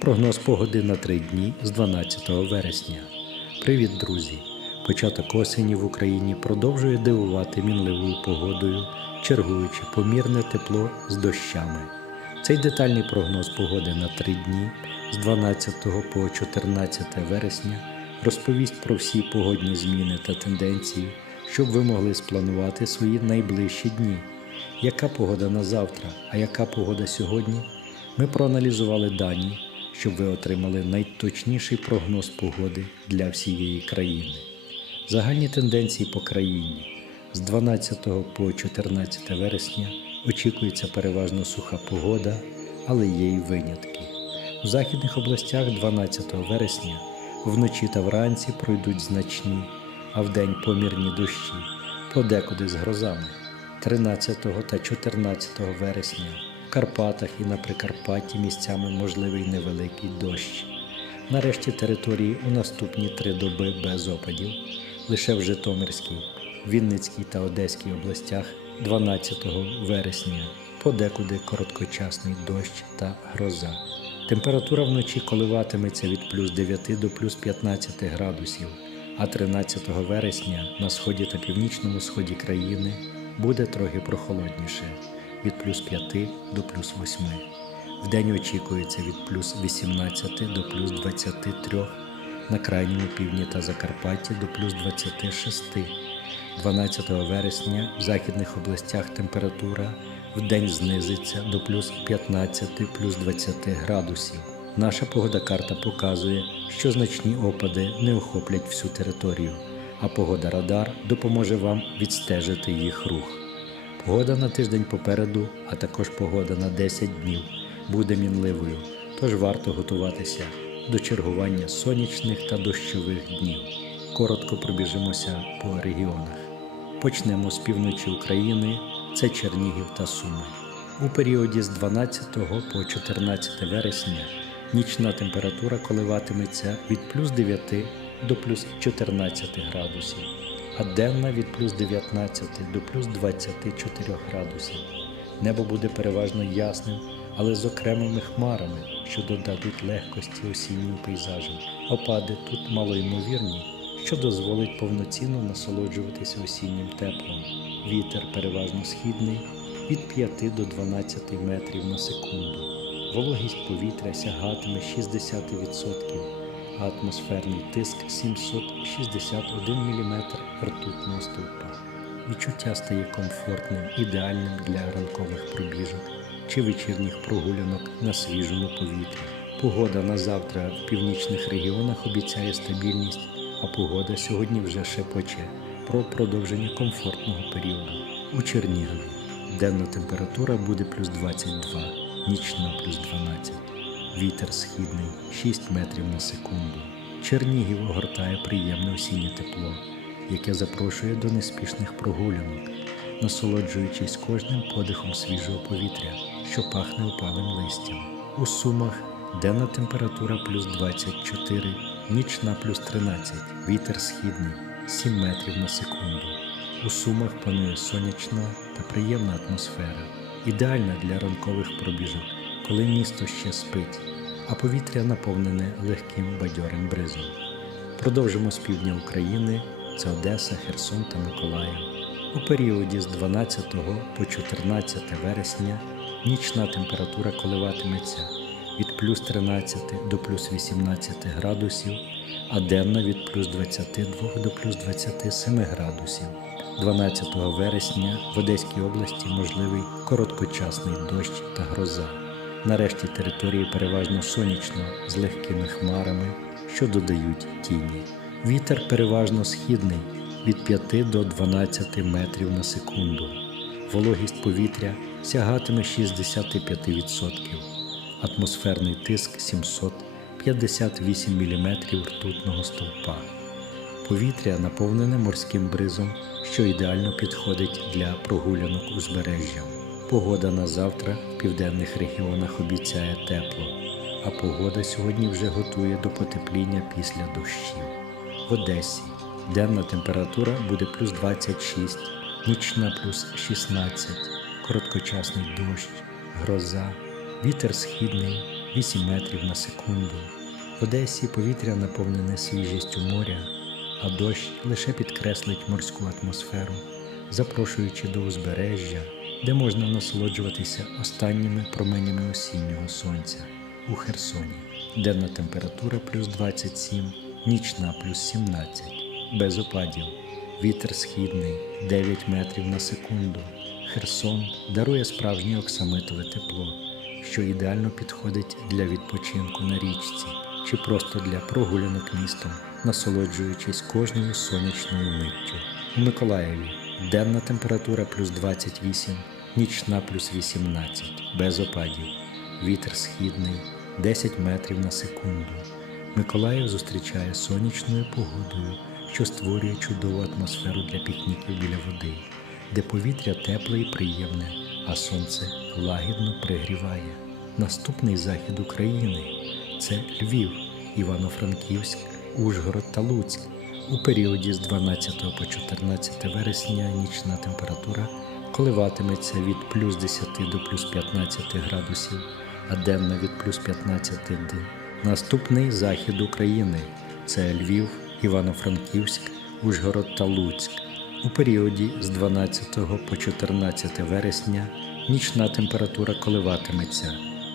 Прогноз погоди на три дні з 12 вересня. Привіт, друзі! Початок осені в Україні продовжує дивувати мінливою погодою, чергуючи помірне тепло з дощами. Цей детальний прогноз погоди на три дні з 12 по 14 вересня розповість про всі погодні зміни та тенденції, щоб ви могли спланувати свої найближчі дні. Яка погода на завтра, а яка погода сьогодні? Ми проаналізували дані, щоб ви отримали найточніший прогноз погоди для всієї країни. Загальні тенденції по країні з 12 по 14 вересня очікується переважно суха погода, але є й винятки. У західних областях 12 вересня вночі та вранці пройдуть значні, а вдень помірні дощі, подекуди з грозами. 13 та 14 вересня Карпатах і на Прикарпатті місцями можливий невеликий дощ. Нарешті території у наступні три доби без опадів. Лише в Житомирській, Вінницькій та Одеській областях 12 вересня подекуди короткочасний дощ та гроза. Температура вночі коливатиметься від плюс 9 до плюс 15 градусів, а 13 вересня на сході та північному сході країни буде трохи прохолодніше від плюс 5 до плюс 8. Вдень очікується від плюс 18 до плюс 23, на крайньому півдні та Закарпатті до плюс 26. 12 вересня в західних областях температура вдень знизиться до плюс 15 плюс 20 градусів. Наша погода карта показує, що значні опади не охоплять всю територію, а погода радар допоможе вам відстежити їх рух. Погода на тиждень попереду, а також погода на 10 днів буде мінливою, тож варто готуватися до чергування сонячних та дощових днів. Коротко пробіжимося по регіонах. Почнемо з півночі України, це Чернігів та Суми. У періоді з 12 по 14 вересня нічна температура коливатиметься від плюс 9 до плюс 14 градусів, а денна від плюс 19 до плюс 24 градусів. Небо буде переважно ясним, але з окремими хмарами, що додадуть легкості осіннім пейзажам. Опади тут малоймовірні, що дозволить повноцінно насолоджуватися осіннім теплом. Вітер переважно східний від 5 до 12 метрів на секунду. Вологість повітря сягатиме 60%, а атмосферний тиск 761 мм ртутного стовпа. Відчуття стає комфортним, ідеальним для ранкових пробіжок чи вечірніх прогулянок на свіжому повітрі. Погода на завтра в північних регіонах обіцяє стабільність, а погода сьогодні вже шепоче про продовження комфортного періоду. У Чернігові денна температура буде плюс 22, нічна плюс 12. Вітер східний 6 метрів на секунду. Чернігів огортає приємне осіннє тепло, яке запрошує до неспішних прогулянок, насолоджуючись кожним подихом свіжого повітря, що пахне опалим листям. У Сумах денна температура плюс 24, нічна плюс 13, вітер східний 7 метрів на секунду. У Сумах панує сонячна та приємна атмосфера, ідеальна для ранкових пробіжок, коли місто ще спить, а повітря наповнене легким бадьорим бризом. Продовжимо з півдня України це Одеса, Херсон та Миколаїв. У періоді з 12 по 14 вересня нічна температура коливатиметься від плюс 13 до плюс 18 градусів, а денна від плюс 22 до плюс 27 градусів. 12 вересня в Одеській області можливий короткочасний дощ та гроза. Нарешті території переважно сонячно з легкими хмарами, що додають тіні. Вітер переважно східний від 5 до 12 метрів на секунду. Вологість повітря сягатиме 65%. Атмосферний тиск 758 мм ртутного стовпа. Повітря наповнене морським бризом, що ідеально підходить для прогулянок узбережжям. Погода на завтра в південних регіонах обіцяє тепло, а погода сьогодні вже готує до потепління після дощів. В Одесі денна температура буде плюс 26, нічна плюс 16, короткочасний дощ, гроза, вітер східний 8 метрів на секунду. В Одесі повітря наповнене свіжістю моря, а дощ лише підкреслить морську атмосферу, запрошуючи до узбережжя, де можна насолоджуватися останніми променями осіннього сонця у Херсоні. Денна температура плюс 27, нічна плюс 17, без опадів. Вітер східний 9 метрів на секунду. Херсон дарує справжнє оксамитове тепло, що ідеально підходить для відпочинку на річці чи просто для прогулянок містом, насолоджуючись кожною сонячною миттю. У Миколаєві денна температура плюс 28, нічна плюс 18, без опадів. Вітер східний 10 метрів на секунду. Миколаїв зустрічає сонячною погодою, що створює чудову атмосферу для пікніків біля води, де повітря тепле і приємне, а сонце лагідно пригріває. Наступний захід України це Львів, Івано-Франківськ, Ужгород та Луцьк. У періоді з 12 по 14 вересня нічна температура коливатиметься від плюс 10 до плюс 15 градусів, а денна від плюс 15 до Наступний захід України це Львів, Івано-Франківськ, Ужгород та Луцьк. У періоді з 12 по 14 вересня нічна температура коливатиметься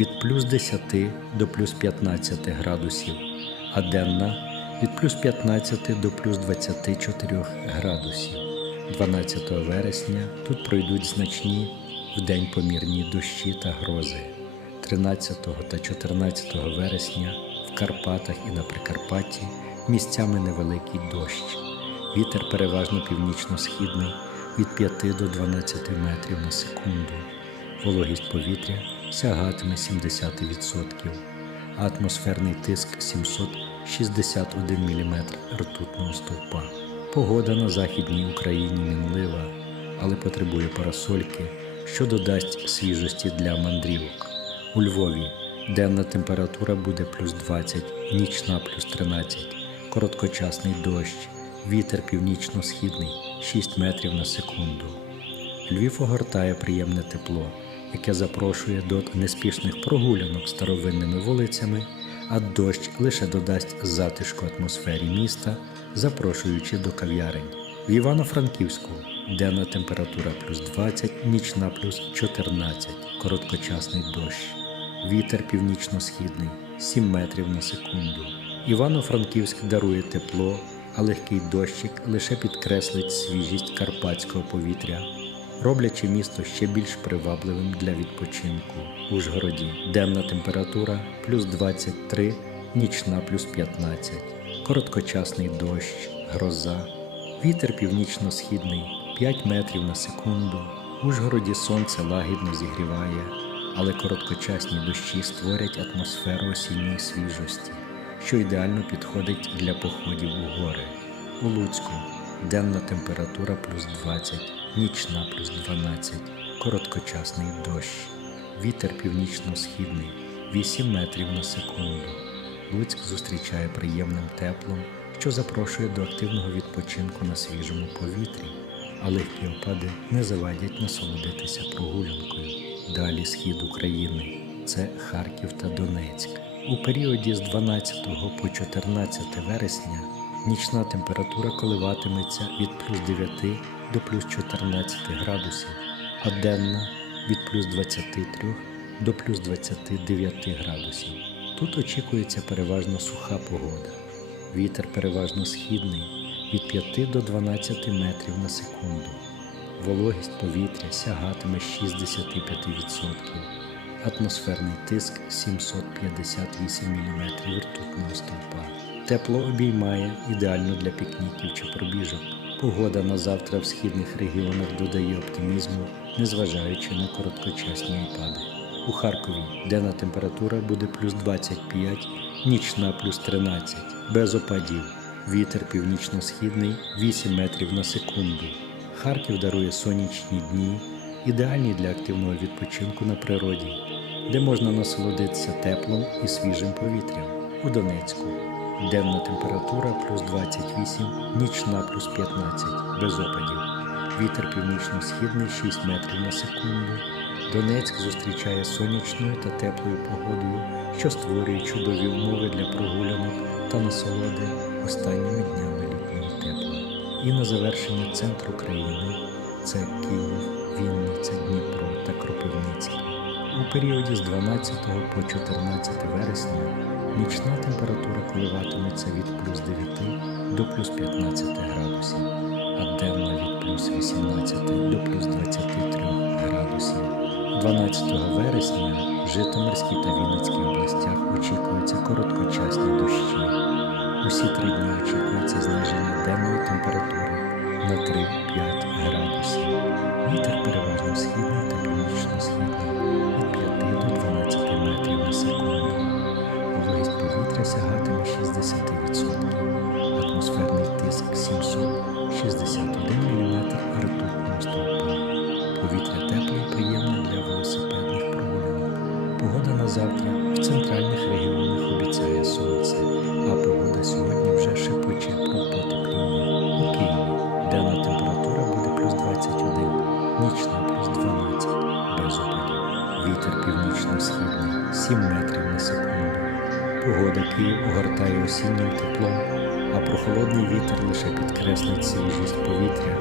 від плюс 10 до плюс 15 градусів, а денна від плюс 15 до плюс 24 градусів. 12 вересня тут пройдуть значні вдень помірні дощі та грози. 13 та 14 вересня в Карпатах і на Прикарпатті місцями невеликий дощ. Вітер переважно північно-східний від 5 до 12 метрів на секунду. Вологість повітря сягатиме 70%, атмосферний тиск 761 мм ртутного стовпа. Погода на Західній Україні мінлива, але потребує парасольки, що додасть свіжості для мандрівок. У Львові денна температура буде плюс 20, нічна плюс 13, короткочасний дощ, вітер північно-східний 6 метрів на секунду. Львів огортає приємне тепло, яке запрошує до неспішних прогулянок старовинними вулицями, а дощ лише додасть затишку атмосфері міста, запрошуючи до кав'ярень. В Івано-Франківську денна температура плюс 20, нічна плюс 14, короткочасний дощ. Вітер північно-східний 7 метрів на секунду. Івано-Франківськ дарує тепло, а легкий дощик лише підкреслить свіжість карпатського повітря, роблячи місто ще більш привабливим для відпочинку. Ужгороді денна температура плюс 23, нічна плюс 15, короткочасний дощ, гроза, вітер північно-східний 5 метрів на секунду. Ужгороді сонце лагідно зігріває, але короткочасні дощі створять атмосферу осінньої свіжості, що ідеально підходить для походів у гори. У Луцьку денна температура плюс 20, нічна плюс 12, короткочасний дощ, вітер північно-східний 8 метрів на секунду. Луцьк зустрічає приємним теплом, що запрошує до активного відпочинку на свіжому повітрі, а легкі опади не завадять насолодитися прогулянкою. Далі схід України це Харків та Донецьк. У періоді з 12 по 14 вересня нічна температура коливатиметься від плюс 9 до плюс 14 градусів, а денна від плюс 23 до плюс 29 градусів. Тут очікується переважно суха погода. Вітер переважно східний від 5 до 12 метрів на секунду. Вологість повітря сягатиме 65%. Атмосферний тиск 758 мм ртутного стовпа. Тепло обіймає ідеально для пікніків чи пробіжок. Погода на завтра в східних регіонах додає оптимізму, незважаючи на короткочасні опади. У Харкові денна температура буде плюс 25, нічна плюс 13, без опадів. Вітер північно-східний 8 метрів на секунду. Харків дарує сонячні дні, ідеальні для активного відпочинку на природі, де можна насолодитися теплом і свіжим повітрям. У Донецьку денна температура плюс 28, нічна плюс 15, без опадів. Вітер північно-східний 6 метрів на секунду. Донецьк зустрічає сонячною та теплою погодою, що створює чудові умови для прогулянок та насолоди останніми днями літнього тепла. І на завершення центру країни це Київ, Вінниця, Дніпро та Кропивницький. У періоді з 12 по 14 вересня нічна температура коливатиметься від плюс 9 до плюс 15 градусів, а денна від плюс 18 до плюс 23 градусів. 12 вересня в Житомирській та Вінницькій областях очікуються короткочасні дощі. Усі три дні очікується зниження денної температури на 3-5 градусів. Вітер переважно східний та північно-східний сягатиме 60%, атмосферний тиск 761 мм ртутного стовпа. Повітря тепле і приємне для велосипедних прогулянок. Погода на завтра в центральних регіонах обіцяє сонце, а погода сьогодні вже шепоче про потепління. У Києві денна температура буде плюс 21, нічна плюс 12, без опадів. Вітер північно-східний 7 метрів на секунду. Погода Київ огортає осіннім теплом, а прохолодний вітер лише підкреслить свіжість повітря,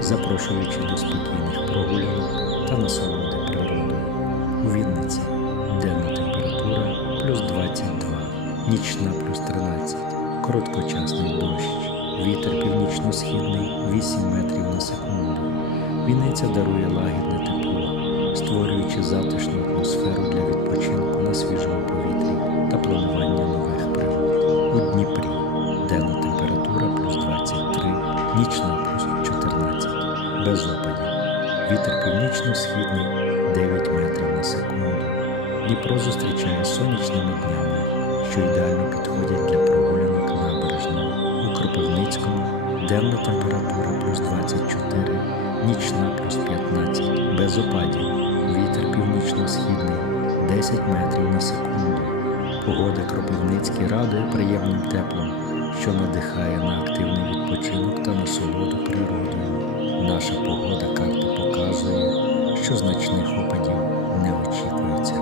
запрошуючи до спокійних прогулянок та насолоди природою. У Вінниці денна температура плюс 22, нічна плюс 13, короткочасний дощ, вітер північно-східний 8 метрів на секунду. Вінниця дарує лагідне тепло, створюючи затишну атмосферу для відпочинку на свіжому повітрі та планування нових пригод. У Дніпрі денна температура плюс 23, нічна плюс 14, без опадів. Вітер північно-східний 9 метрів на секунду. Дніпро зустрічає сонячними днями, що ідеально підходять для прогулянок набережною. У Кропивницькому денна температура плюс 24, нічна плюс 15, без опадів. Вітер північно-східний 10 метрів на секунду. Погода Кропивницький радує приємним теплом, що надихає на активний відпочинок та насолоду природою. Наша погода карта показує, що значних опадів не очікується.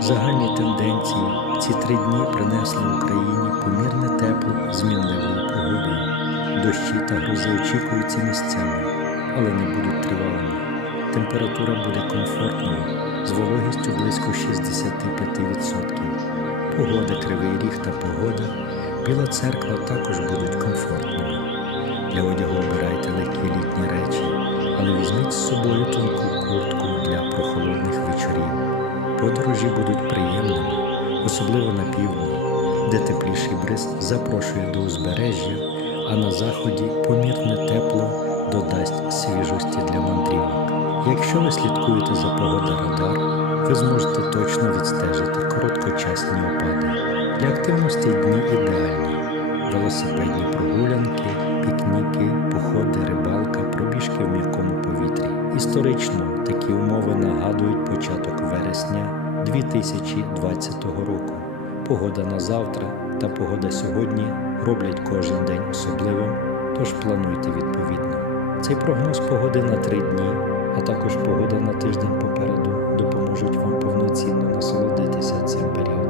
Загальні тенденції ці три дні принесли Україні помірне тепло з мінливою погодою. Дощі та грози очікуються місцями, але не будуть тривалими. Температура буде комфортною з вологістю близько 65%. Погода Кривий Ріг та погода Біла церква також будуть комфортними. Для одягу обирайте легкі літні речі, але візьміть з собою тонку куртку для прохолодних вечорів. Подорожі будуть приємними, особливо на півдні, де тепліший бриз запрошує до узбережжя, а на заході помірне тепло додасть свіжості для мандрівок. Якщо ви слідкуєте за погода радар, ви зможете точно відстежити короткочасні опади. Для активності дні ідеальні: велосипедні прогулянки, пікніки, походи, рибалка, пробіжки в м'якому повітрі. Історично такі умови нагадують початок вересня 2020 року. Погода на завтра та погода сьогодні роблять кожен день особливим, тож плануйте відповідно. Цей прогноз погоди на три дні, а також погода на тиждень попереду допоможуть вам повноцінно насолодитися цим періодом.